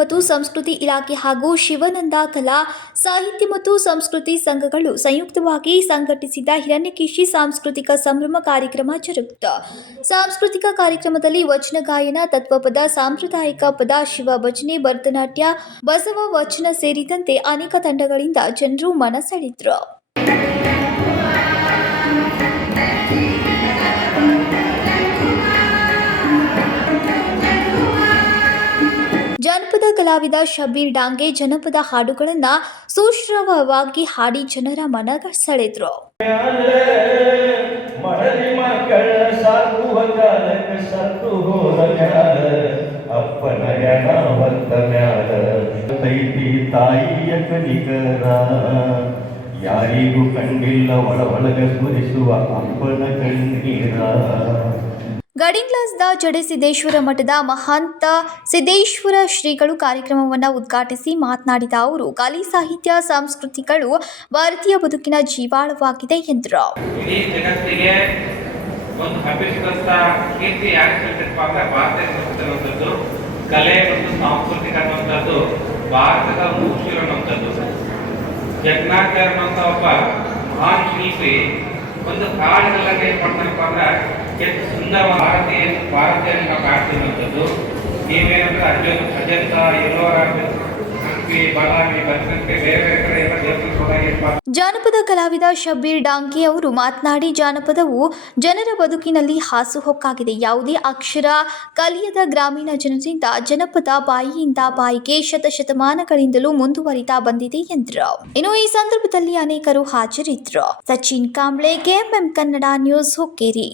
ಮತ್ತು ಸಂಸ್ಕೃತಿ ಇಲಾಖೆ ಹಾಗೂ ಶಿವಾನಂದ ಕಲಾ ಸಾಹಿತ್ಯ ಮತ್ತು ಸಂಸ್ಕೃತಿ ಸಂಘಗಳು ಸಂಯುಕ್ತವಾಗಿ ಸಂಘಟಿಸಿದ ಹಿರಣ್ಯಕೇಶಿ ಸಾಂಸ್ಕೃತಿಕ ಸಂಭ್ರಮ ಕಾರ್ಯಕ್ರಮ ಜರುಗಿತು. ಸಾಂಸ್ಕೃತಿಕ ಕಾರ್ಯಕ್ರಮದಲ್ಲಿ ವಚನ ಗಾಯನ, ತತ್ವಪದ, ಸಾಂಪ್ರದಾಯಿಕ ಪದ, ಶಿವ ಭಜನೆ, ಭರತನಾಟ್ಯ, ಬಸವ ವಚನ ಸೇರಿದಂತೆ ಅನೇಕ ತಂಡಗಳಿಂದ ಜನರು ಮನ ಸೆಳೆದರು. ಜನಪದ ಕಲಾವಿದ ಶಬೀರ್ ಡಾಂಗೆ ಜನಪದ ಹಾಡುಗಳನ್ನು ಸುಶ್ರಾವ್ಯವಾಗಿ ಹಾಡಿ ಜನರ ಮನ ಸೆಳೆದರು. ಯಾರಿಗೂ ಕಂಡಿಲ್ಲ ಒಳಗೆ ಸ್ಮರಿಸುವ ಅಪ್ಪನ ಕಣ್ಣೀರ. ಗಡಿಂಗ್ಲಾಸ್ದ ಜಡೆಸಿದ್ದೇಶ್ವರ ಮಠದ ಮಹಾಂತ ಸಿದ್ದೇಶ್ವರ ಶ್ರೀಗಳು ಕಾರ್ಯಕ್ರಮವನ್ನು ಉದ್ಘಾಟಿಸಿ ಮಾತನಾಡಿದ ಅವರು, ಕಲೆ ಸಾಹಿತ್ಯ ಸಂಸ್ಕೃತಿಗಳು ಭಾರತೀಯ ಬದುಕಿನ ಜೀವಾಳವಾಗಿದೆ ಎಂದರು. ಇಡೀ ಜಗತ್ತಿಗೆ ಒಂದು ಅಭಿಷೇಕಸ್ಥ ಕೀರ್ತಿ ಯಾಕೆ ಸಿಗಬೇಕು ಅಂದ್ರೆ ಭಾರತೀಯ ಸಂಸ್ಕೃತಿ ಕಲೆ ಮತ್ತು ಸಾಂಸ್ಕೃತಿಕ ಅನ್ನುವಂಥದ್ದು ಭಾರತದ ರೂಢಿಗಳು ಅನ್ನುವಂಥದ್ದು. ಜಗನ್ನಾಥರ್ ಅನ್ನುವಂಥ ಒಬ್ಬ ಮಹಾನ್ ಶಿಲ್ಪಿ ಒಂದು ಕಾಡುಗಳಲ್ಲಿ ಏನ್ ಮಾಡ್ತಾನಪ್ಪ ಅಂದ್ರೆ ಎಷ್ಟು ಸುಂದರವಾದ ಭಾರತೀಯ ನಾವು ಕಾಡ್ತಿರುವಂಥದ್ದು. ನೀವೇನಂದ್ರೆ ಅಜಂತ, ಎಲ್ಲೋರ, ಹಂಪಿ, ಬಾದಾಮಿ, ಬನಶಂಕರಿ ಬೇರೆ ಬೇರೆ ಕಡೆ ಎಲ್ಲ ದೇವಸ್ಥಾನ. ಜಾನಪದ ಕಲಾವಿದ ಶಬೀರ್ ಡಾಂಗೆ ಅವರು ಮಾತನಾಡಿ, ಜಾನಪದವು ಜನರ ಬದುಕಿನಲ್ಲಿ ಹಾಸುಹೊಕ್ಕಾಗಿದೆ. ಯಾವುದೇ ಅಕ್ಷರ ಕಲಿಯದ ಗ್ರಾಮೀಣ ಜನರಿಂದ ಜನಪದ ಬಾಯಿಯಿಂದ ಬಾಯಿಗೆ ಶತಮಾನಗಳಿಂದಲೂ ಮುಂದುವರಿತಾ ಬಂದಿದೆ ಎಂದರು. ಇನ್ನು ಈ ಸಂದರ್ಭದಲ್ಲಿ ಅನೇಕರು ಹಾಜರಿದ್ದರು. Sachin Kamble, KMM Kannada news, Hukkeri.